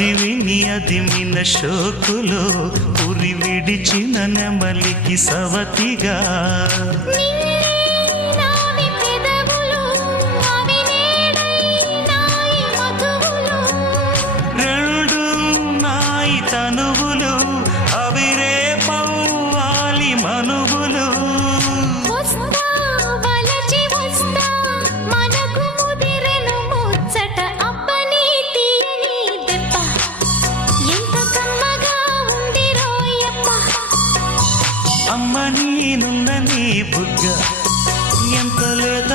అది విని అదిమిన షోకులో ఉరి విడిచిన నెమలికి సవతిగా రెండు నాయి తనువులు అవి రేపవ్వాలి మనువులు అమ్మ నీనున్న నీ బుగ్గ ఎంత లేత